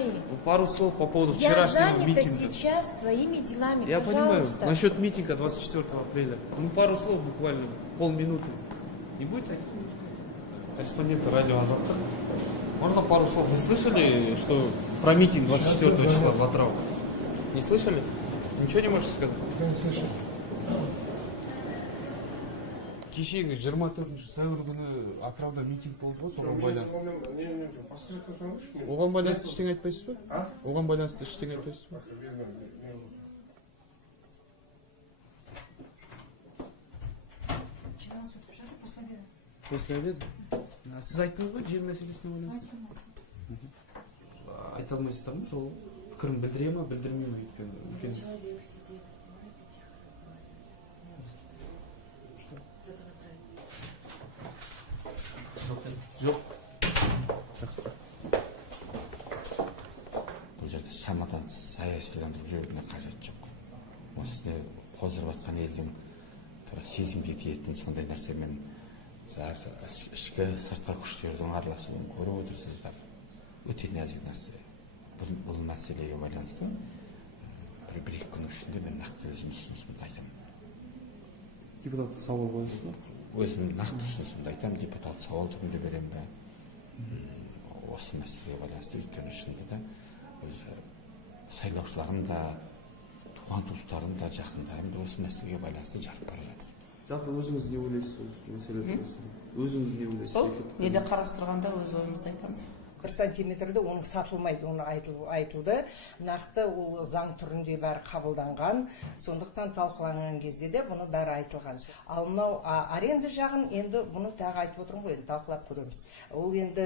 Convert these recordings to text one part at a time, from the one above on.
мои. Пару слов по поводу Я вчерашнего занята митинга. сейчас своими делами, Я понимаю, пожалуйста. насчет митинга 24 апреля. Ну, пару слов буквально, полминуты. Не будет таких? Корреспонденты радио Азаттык. Можно пару слов? Вы слышали, что про митинг 24 числа в Атырау? Не слышали? Ничего не можете сказать? Не слышал. Кешегі 24 сәуір күні Атырауда митинг болды ғой, соған байланысты. Оған байланысты ештеңе айтпайсыз ба? Оған байланысты ештеңе айтпайсыз ба? После обеда? Сіз айттыңыз ба жер мәселесіне байланысты? Айта алмайсыздар ма? Жол пікірін білдіре ма, білдірмей ма өйткені? Жоқ. Бұл жерде шамадан саясиландырып жіберуіне қажет жоқ. Осыны қоздырып жатқан елдің тура сезімге тиетін сондай нәрсемен ішкі сыртқы күштердің араласуын көріп отырсыздар. Өте нәзік нәрсе. Бұл мәселеге байланысты бір-екі күн ішінде мен нақты өзім ұсынысымды айтамын. Депутаттық сауал қойсыз ба? Өзім нақты ұсынысымды айтамын, депутат сауал түрінде беремін бе? Осы мәселеге байланысты өйткені шынында да өзі сайлаушыларым да, туған туыстарым да, жақындарым да осы мәселеге байланысты жарып бара жатыр. Жалпы өзіңіз не ойлайсыз осы мәселе турасында? Өзіңіз не ойлайсыз? Сол неде қарастырғанда өз ойымызды айтамыз. 1 сантиметрді оның сатылмайды, оны айтылды. Нақты ол заң түрінде бәрі қабылданған. Сондықтан талқыланған кезде де бұны бәрі айтылған. Ал мынау аренда жағын енді бұны тағы айтып отырмын ғой, талқылап көреміз. Ол енді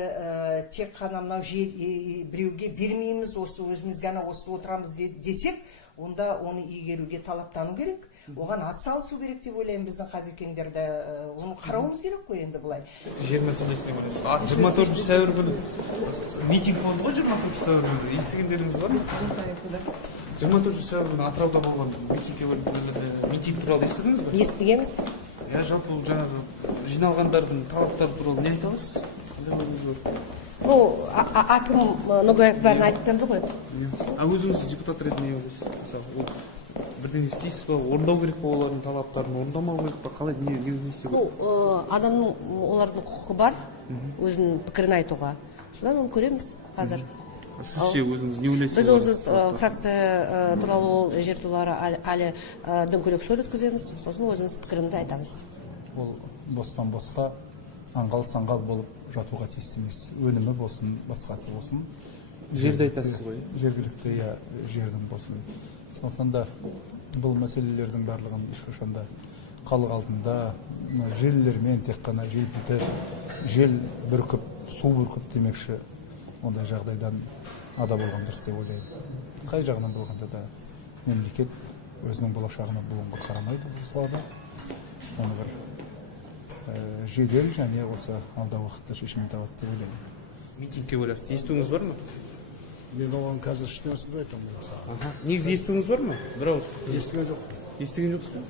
тек қана мынау біреуге бермейміз, осы өзіміз ғана осы отырамыз десек, онда оны игеруге талаптану керек. Оған атсалысу керек деп ойлаймын біздің қазекеңдерді. Оны қарауымыз керек қой енді бұлай. Жер мәселесіне байланысты. 24 сәуір күні митинг болды ғой, 24 сәуір күні. Естігендеріңіз бар ма? 24 сәуір күні Атырауда болған митинг туралы естідіңіз бе? Естігеміз. Я жалпы бұл жаңағы жиналғандардың талаптары туралы не айта аласыз? Ну, әкім Ногаев бәрін айтып берді ғой. Өзіңіз депутат ретінде не ойлайсыз? Бірден істейсіз ба? Орындау керек па олардың талаптарын? Орындамау керек па? Қалай не істеу керек? Адамның олардың құқығы бар, өзінің пікірін айтуға. Содан оны көреміз қазір. Сіз ше өзіңіз не ойлайсыз? Біз өзі фракция туралы ол жер туралы әлі дөңгелек сөз өткіземіз, сосын өзіміз пікірімді айтамыз. Ол бостан босқа аңғал-саңғал болып жатуға тиісті емес. Өнімі болсын, басқасы болсын. Жерді айтасыз ғой? Жергілікті жердің болсын. Сондықтан да бұл мәселелердің барлығын ешқашанда халық алдында желілермен тек қана жел бүркіп, су бүркіп демекші ондай жағдайдан ада болған дұрыс деп ойлаймын. Қай жағынан болғанда да мемлекет өзінің болашағына бұлыңғыр қарамайды бұл салада. Оны бір жедел және осы алда уақытта шешім табады деп ойлаймын. Митингке байланысты естуіңіз бар ма? Мен оған қазір еш нәрсені айтамын. Негізі естуіңіз бар ма? Бір ауыз. Естіген жоқ. Естіген жоқсыз ба?